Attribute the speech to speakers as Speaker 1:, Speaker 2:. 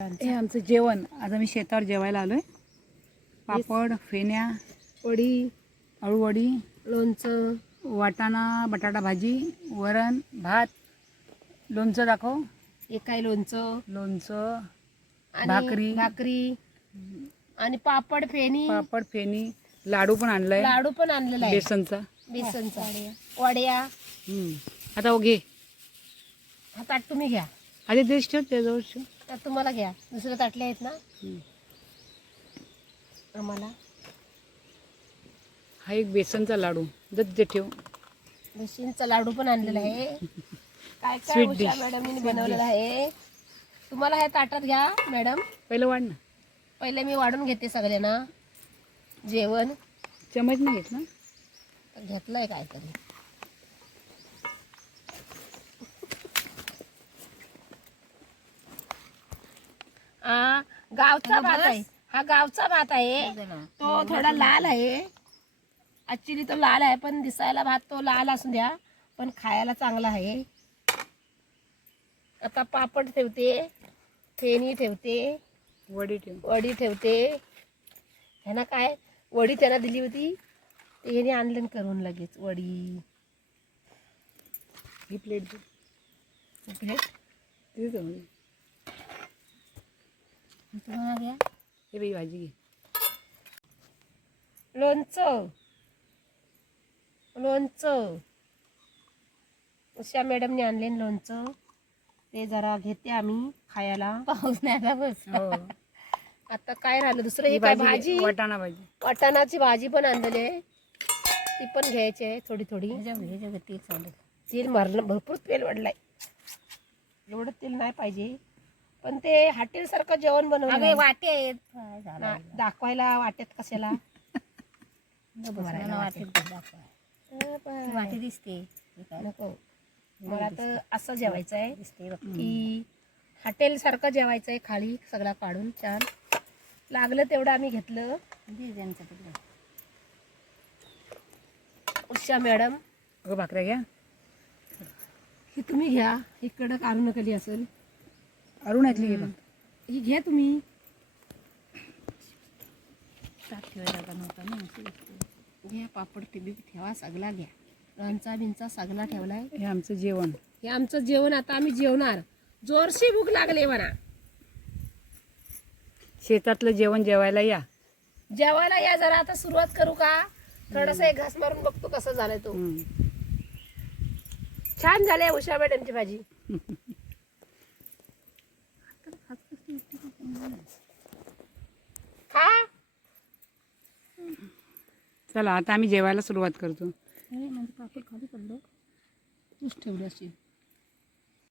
Speaker 1: हे आमचं जेवण. आज आम्ही शेतावर जेवायला आलोय. पापड फेण्या
Speaker 2: वडी
Speaker 1: अळूवडी
Speaker 2: लोणचं.
Speaker 1: वाटाणा बटाटा भाजी वरण भात. लोणचं दाखव.
Speaker 2: हे काय लोणचं.
Speaker 1: लोणचं
Speaker 2: आणि
Speaker 1: भाकरी.
Speaker 2: भाकरी. आणि पापड फेणी.
Speaker 1: पापड फेणी. लाडू पण आणलाय.
Speaker 2: लाडू पण आणलेला आहे.
Speaker 1: बेसनचा.
Speaker 2: बेसनचा. वड्या.
Speaker 1: हम्म. आता हो घे
Speaker 2: हा ताट तुम्ही घ्या.
Speaker 1: आधी देश ठेव त्याजवळ ठेव.
Speaker 2: त्यात तुम्हाला घ्या. दुसरे ताटले आहेत ना. आम्हाला.
Speaker 1: हा एक बेसनचा लाडू. दद्द ठेव.
Speaker 2: बेसनचा लाडू पण आणलेला आहे. काय काय
Speaker 1: Sweet
Speaker 2: उषा
Speaker 1: dish.
Speaker 2: मॅडमनी बनवलेलं आहे. तुम्हाला हे ताटात घ्या मॅडम
Speaker 1: पहिलं वाढ ना.
Speaker 2: पहिले मी वाढून घेते सगळ्यांना. जेवण.
Speaker 1: चमच नाही घेतला
Speaker 2: घेतलंय काहीतरी. हा गावचा भात आहे. हा गावचा भात आहे. तो थोडा लाल आहे. ऍक्च्युली तो लाल आहे पण दिसायला भात तो लाल असू द्या पण खायला चांगला आहे. आता पापड ठेवते फेणी ठेवते
Speaker 1: वडी ठेव.
Speaker 2: वडी ठेवते. ह्यांना काय? वडी त्यांना दिली होती ते ह्याने आणलं करून लगेच वडी.
Speaker 1: ही प्लेट
Speaker 2: प्लेट
Speaker 1: तिथे जाऊन दे.
Speaker 2: तुम्हाला घ्या
Speaker 1: हे बाई भाजी घे.
Speaker 2: लोणचं. लोणचं. उषा मॅडमने आणले लोणचं. ते जरा घेते आम्ही खायला. पाऊस नाही बस.
Speaker 1: हो.
Speaker 2: आता काय राहिलं? दुसरं हे काय.
Speaker 1: भाजी वाटाणा भाजी.
Speaker 2: वाटाणाची भाजी पण आणलेली आहे. ती पण घ्यायची आहे थोडी थोडी. तेल मारलं भरपूर तेल वाढलाय एवढं तेल नाही पाहिजे. पण ते हॉटेल सारखं जेवण बनवलं
Speaker 3: वाटे
Speaker 2: ना- दाखवायला वाटेत कशाला?
Speaker 3: वाटे दिसते.
Speaker 2: नको. मला तर असं जेवायचं आहे
Speaker 3: दिसते
Speaker 2: की हॉटेल सारखं जेवायचं आहे खाली सगळा काढून छान. लागलं तेवढं आम्ही घेतलं. उषा मॅडम.
Speaker 1: अगं भाकऱ्या घ्या.
Speaker 2: ही तुम्ही घ्या. ही कडक आणू नकली असेल.
Speaker 1: अरुण ऐकली घे बघ.
Speaker 2: ही घ्या तुम्ही. घ्या पापड टिबी ठेवा सगळा घ्या. लोणचा बिंचा सगळा ठेवलाय.
Speaker 1: हे आमचं जेवण.
Speaker 2: हे आमचं जेवण आता आम्ही जेवणार. जोरशी भूक लागली म्हणा.
Speaker 1: शेतातलं जेवण जेवायला या.
Speaker 2: जेवायला या जरा आता सुरुवात करू का? थोडासा एक घास मारून बघतो कसं झालाय तो.
Speaker 1: हम्म.
Speaker 2: छान झालंय उषा मॅडमची भाजी.
Speaker 1: चला आता आम्ही जेवायला सुरुवात करतो.
Speaker 2: पापड खाली पडलं. ठेवले अशी